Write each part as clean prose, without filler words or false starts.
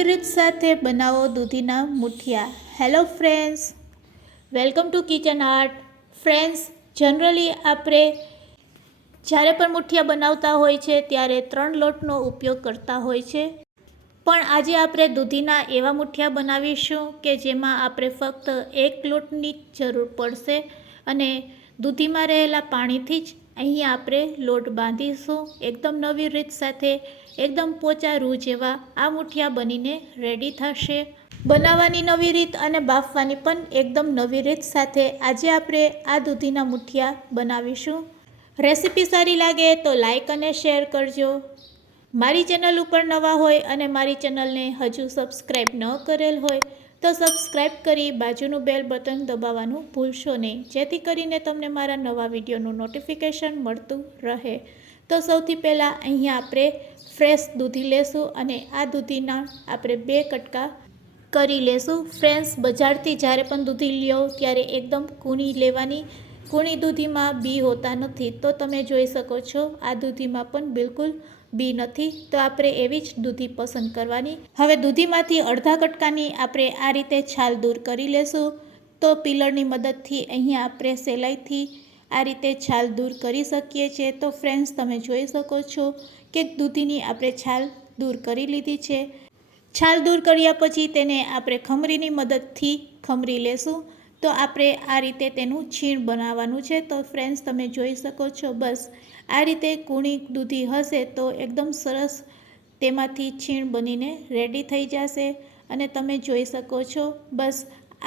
નવી રીત સાથે બનાવો દૂધીના મુઠિયા. Hello friends, welcome to Kitchen Art. Friends, generally આપણે જ્યારે પણ મુઠિયા બનાવતા હોય છે ત્યારે 3 લોટનો ઉપયોગ કરતા હોય છે, પણ આજે આપણે દૂધીના એવા મુઠિયા બનાવીશું કે જેમાં આપણે ફક્ત 1 લોટની જ જરૂર પડશે અને દૂધીમાં રહેલા પાણીથી જ અહીંયા આપણે લોટ બાંધીશું. એકદમ નવી રીત સાથે એકદમ પોચા રૂ જેવા આ મુઠિયા બનીને રેડી થશે. બનાવવાની નવી રીત અને બાફવાની પણ એકદમ નવી રીત સાથે આજે આપણે આ દૂધીના મુઠિયા બનાવીશું. રેસીપી સારી લાગે તો લાઈક અને શેર કરજો. મારી ચેનલ ઉપર નવા હોય અને મારી ચેનલને હજુ સબસ્ક્રાઈબ ન કરેલ હોય તો સબસ્ક્રાઈબ કરી બાજુનું બેલ બટન દબાવવાનું ભૂલશો નહીં, જેથી કરીને તમને મારા નવા વિડીયોનું નોટિફિકેશન મળતું રહે. તો સૌથી પહેલાં અહીંયા આપણે ફ્રેશ દૂધી લેશું અને આ દૂધીના આપણે 2 કટકા કરી લેશું. ફ્રેન્ડ્સ, બજારથી જ્યારે પણ દૂધી લ્યો ત્યારે એકદમ કૂણી લેવાની. કૂણી દૂધીમાં બી હોતા નથી, તો તમે જોઈ શકો છો આ દૂધીમાં પણ બિલકુલ બી નથી, તો આપણે એવી જ દૂધી પસંદ કરવાની. હવે દૂધીમાંથી અડધા કટકાની આપણે આ રીતે છાલ દૂર કરી લેશું. તો પિલરની મદદથી અહીંયા આપણે સહેલાઈથી આ રીતે છાલ દૂર કરી શકીએ છીએ. તો ફ્રેન્ડ્સ, તમે જોઈ શકો છો કે દૂધીની આપણે છાલ દૂર કરી લીધી છે. છાલ દૂર કર્યા પછી તેને આપણે ખમરીની મદદથી ખમરી લેશું. તો આપણે આ રીતે તેનું છીણ બનાવવાનું છે. તો ફ્રેન્ડ્સ, તમે જોઈ શકો છો બસ આ રીતે કૂણી દૂધી હશે તો એકદમ સરસ તેમાંથી છીણ બનીને રેડી થઈ જશે. અને તમે જોઈ શકો છો બસ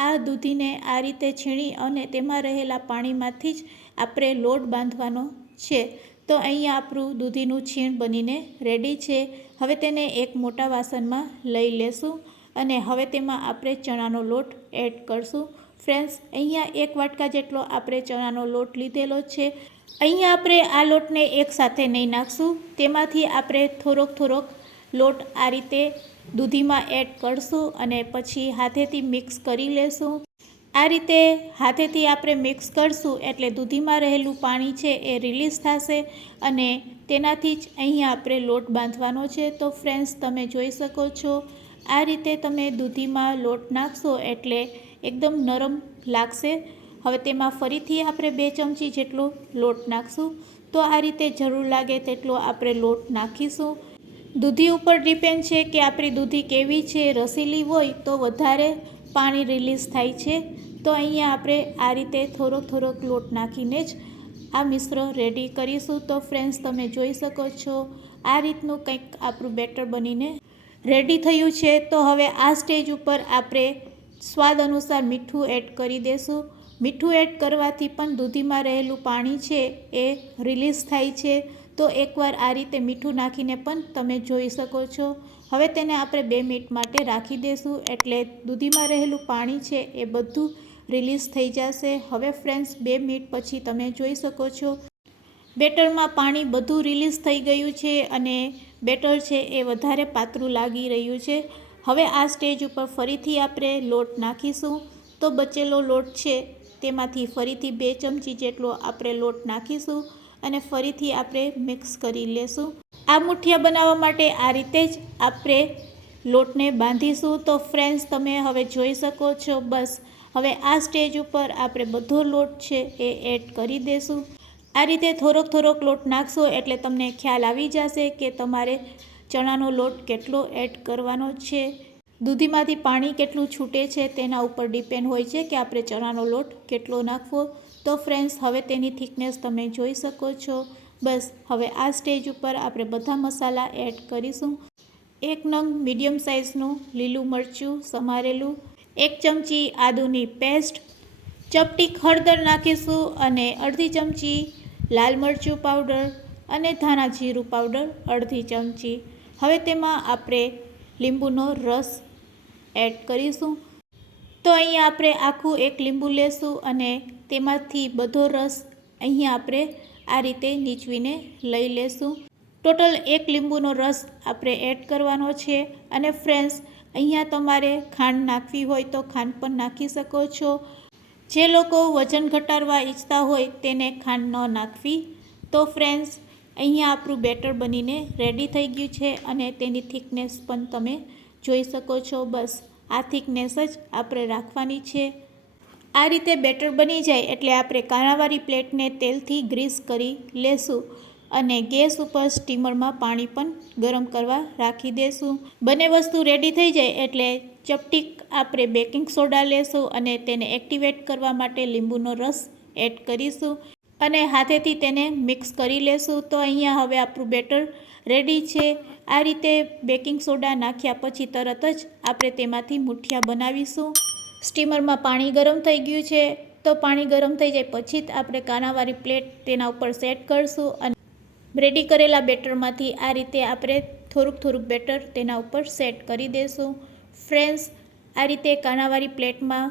આ દૂધીને આ રીતે છીણી અને તેમાં રહેલા પાણીમાંથી જ આપણે લોટ બાંધવાનો છે. તો અહીંયા આપણું દૂધીનું છીણ બનીને રેડી છે. હવે તેને એક મોટા વાસણમાં લઈ લેશું અને હવે તેમાં આપણે ચણાનો લોટ એડ કરશું. ફ્રેન્ડ્સ, અહીંયા 1 વાટકા જેટલો આપણે ચણાનો લોટ લીધેલો છે. અહીંયા આપણે આ લોટને એકસાથે નહીં નાખશું, તેમાંથી આપણે થોડોક લોટ આ રીતે દૂધીમાં એડ કરશું અને પછી હાથેથી મિક્સ કરી લેશું. આ રીતે હાથેથી આપણે મિક્સ કરશું એટલે દૂધીમાં રહેલું પાણી છે એ રિલીઝ થશે અને તેનાથી જ અહીંયા આપણે લોટ બાંધવાનો છે. તો ફ્રેન્ડ્સ, તમે જોઈ શકો છો આ રીતે તમે દૂધીમાં લોટ નાખશો એટલે એકદમ નરમ લાગશે. હવે તેમાં ફરીથી આપણે 2 ચમચી જેટલો લોટ નાખશું. તો આ રીતે જરૂર લાગે તેટલો આપણે લોટ નાખીશું. દૂધી ઉપર ડિપેન્ડ છે કે આપણી દૂધી કેવી છે. રસીલી હોય તો વધારે પાણી રિલીઝ થાય છે. તો અહીંયા આપણે આ રીતે થોડોક લોટ નાખીને જ આ મિશ્ર રેડી કરીશું. તો ફ્રેન્ડ્સ, તમે જોઈ શકો છો આ રીતનું કંઈક આપણું બેટર બનીને રેડી થયું છે. તો હવે આ સ્ટેજ ઉપર આપણે સ્વાદ અનુસાર મીઠું એડ કરી દેશું. મીઠું એડ કરવાથી પણ દૂધીમાં રહેલું પાણી છે એ રિલીઝ થાય છે. તો એકવાર આ રીતે મીઠું નાખીને પણ તમે જોઈ શકો છો. હવે તેને આપણે 2 મિનિટ માટે રાખી દઈશું એટલે દૂધીમાં રહેલું પાણી છે એ બધું રિલીઝ થઈ જશે. હવે ફ્રેન્ડ્સ, 2 મિનિટ પછી તમે જોઈ શકો છો બેટરમાં પાણી બધું રિલીઝ થઈ ગયું છે અને બેટર છે એ વધારે પાતળું લાગી રહ્યું છે. હવે આ સ્ટેજ ઉપર ફરીથી આપણે લોટ નાખીશું. તો બચેલો લોટ છે તેમાંથી ફરીથી 2 ચમચી જેટલો આપણે લોટ નાખીશું અને ફરીથી આપણે મિક્સ કરી લેશું. આ મુઠિયા બનાવવા માટે આ રીતે જ આપણે લોટને બાંધીશું. તો ફ્રેન્ડ્સ, તમે હવે જોઈ શકો છો બસ હવે આ સ્ટેજ ઉપર આપણે બધો લોટ છે એ એડ કરી દઈશું. આ રીતે થોડોક લોટ નાખશો એટલે તમને ખ્યાલ આવી જશે કે તમારે ચણાનો લોટ કેટલો એડ કરવાનો છે. દૂધીમાંથી પાણી કેટલું છૂટે છે તેના ઉપર ડિપેન્ડ હોય છે કે આપણે ચણાનો લોટ કેટલો નાખવો. તો ફ્રેન્ડ્સ, હવે તેની થિકનેસ તમે જોઈ શકો છો. બસ હવે આ સ્ટેજ ઉપર આપણે બધા મસાલા એડ કરીશું. 1 નંગ મીડિયમ સાઇઝનું લીલું મરચું સમારેલું, 1 ચમચી આદુની પેસ્ટ, ચપટી હળદર નાખીશું અને અડધી ચમચી લાલ મરચું પાવડર અને ધાણા જીરું પાવડર અડધી ચમચી. હવે તેમાં આપણે લીંબુનો રસ એડ કરીશું. તો અહીંયા આપણે આખું 1 લીંબુ લેશું અને તેમાંથી બધો રસ અહીંયા આપણે આ રીતે નીચવીને લઈ લેશું. ટોટલ 1 લીંબુનો રસ આપણે એડ કરવાનો છે. અને ફ્રેન્ડ્સ, અહીંયા તમારે ખાંડ નાખવી હોય તો ખાંડ પણ નાખી શકો છો. જે લોકો વજન ઘટાડવા ઈચ્છતા હોય તેને ખાંડ ન નાખવી. તો ફ્રેન્ડ્સ, અહીંયા આપણું બેટર બનીને રેડી થઈ ગયું છે અને તેની થિકનેસ પણ તમે જોઈ શકો છો. બસ આ થિકનેસ જ આપણે રાખવાની છે. આ રીતે બેટર બની જાય એટલે આપણે કાણાવાળી પ્લેટને તેલથી ગ્રીસ કરી લેશું અને ગેસ ઉપર સ્ટીમરમાં પાણી પણ ગરમ કરવા રાખી દેશું. બંને વસ્તુ રેડી થઈ જાય એટલે ચપટીક આપણે બેકિંગ સોડા લેશું અને તેને એક્ટિવેટ કરવા માટે લીંબુનો રસ એડ કરીશું અને હાથેથી તેને મિક્સ કરી લેશું. તો અહીંયા હવે આપણું બેટર રેડી છે. આ રીતે બેકિંગ સોડા નાખ્યા પછી તરત જ આપણે તેમાંથી મુઠિયા બનાવીશું. સ્ટીમરમાં પાણી ગરમ થઈ ગયું છે તો પાણી ગરમ થઈ જાય પછી જ આપણે કાણાવાળી પ્લેટ તેના ઉપર સેટ કરીશું અને રેડી કરેલા બેટરમાંથી આ રીતે આપણે થોડુંક બેટર તેના ઉપર સેટ કરી દઈશું. ફ્રેન્ડ્સ, આ રીતે કાણાવાળી પ્લેટમાં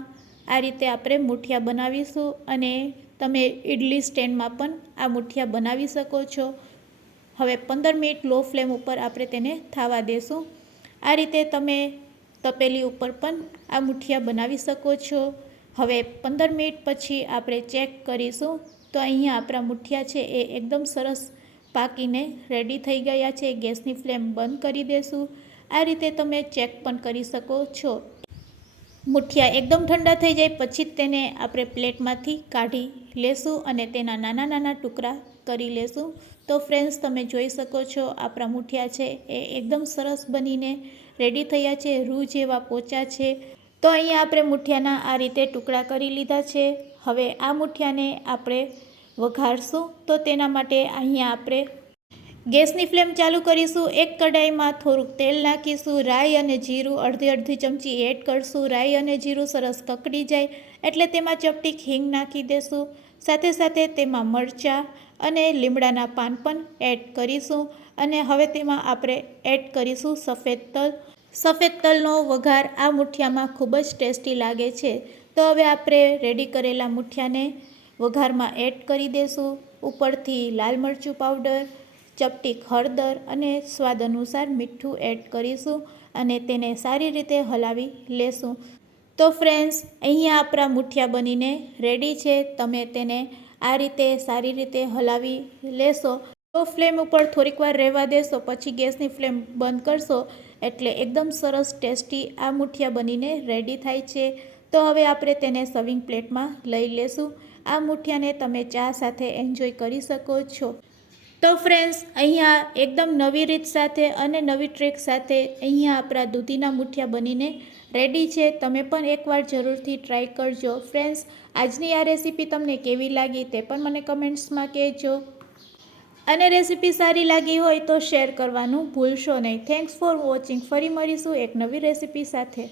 આ રીતે આપણે મુઠિયા બનાવીશું અને તમે ઇડલી સ્ટેન્ડમાં પણ આ મુઠિયા બનાવી શકો છો. હવે 15 મિનિટ લો ફ્લેમ ઉપર આપણે તેને થવા દેશું. આ રીતે તમે તપેલી ઉપર પણ આ મુઠિયા બનાવી શકો છો. હવે 15 મિનિટ પછી આપણે ચેક કરીશું તો અહીંયા આપણા મુઠિયા છે એ એકદમ સરસ પાકીને રેડી થઈ ગયા છે. ગેસની ફ્લેમ બંધ કરી દેશું. આ રીતે તમે ચેક પણ કરી શકો છો. મુઠિયા એકદમ ઠંડા થઈ જાય પછી જ તેને આપણે પ્લેટમાંથી કાઢી લેશું અને તેના નાના ટુકડા કરી લેશું. તો ફ્રેન્ડ્સ, તમે જોઈ શકો છો આપણા મુઠિયા છે એ એકદમ સરસ બનીને રેડી થયા છે. રૂ જેવા પોચા છે. તો અહીંયા આપણે મુઠિયાના આ રીતે ટુકડા કરી લીધા છે. હવે આ મુઠિયાને આપણે વઘારશું. તો તેના માટે અહીંયા આપણે ગેસની ફ્લેમ ચાલુ કરીશું. એક કઢાઈમાં થોડુંક તેલ નાખીશું. રાઈ અને જીરું અડધી ચમચી એડ કરશું. રાઈ અને જીરું સરસ કકડી જાય એટલે તેમાં ચપટીક હિંગ નાખી દેશું. સાથે તેમાં મરચાં અને લીમડાના પાન પણ એડ કરીશું અને હવે તેમાં આપણે એડ કરીશું સફેદ તલ. સફેદ તલનો વઘાર આ મુઠિયામાં ખૂબ જ ટેસ્ટી લાગે છે. તો હવે આપણે રેડી કરેલા મુઠિયાને વઘારમાં એડ કરી દઈશું. ઉપરથી લાલ મરચું પાવડર, ચપટીક હળદર અને સ્વાદ અનુસાર મીઠું એડ કરીશું અને તેને સારી રીતે હલાવી લેશું. તો ફ્રેન્ડ્સ, અહીંયા આપણા મુઠિયા બનીને રેડી છે. તમે તેને આ રીતે સારી રીતે હલાવી લેશો. તો ફ્લેમ ઉપર થોડીક વાર રહેવા દેશો પછી ગેસની ફ્લેમ બંધ કરશો એટલે એકદમ સરસ ટેસ્ટી આ મુઠિયા બનીને રેડી થાય છે. તો હવે આપણે તેને સર્વિંગ પ્લેટમાં લઈ લેશું. આ મુઠિયાને તમે ચા સાથે એન્જોય કરી શકો છો. તો ફ્રેન્ડ્સ, અહીંયા એકદમ નવી રીત સાથે અને નવી ટ્રીક સાથે અહીંયા આપણા દૂધીના મુઠિયા બનીને રેડી છે. તમે પણ એકવાર જરૂરથી ટ્રાય કરજો. ફ્રેન્ડ્સ, આજની આ રેસીપી તમને કેવી લાગી તે પણ મને કમેન્ટ્સમાં કહેજો અને રેસીપી સારી લાગી હોય તો શેર કરવાનું ભૂલશો નહીં. Thanks for watching. ફરી મળીશું એક નવી રેસીપી સાથે.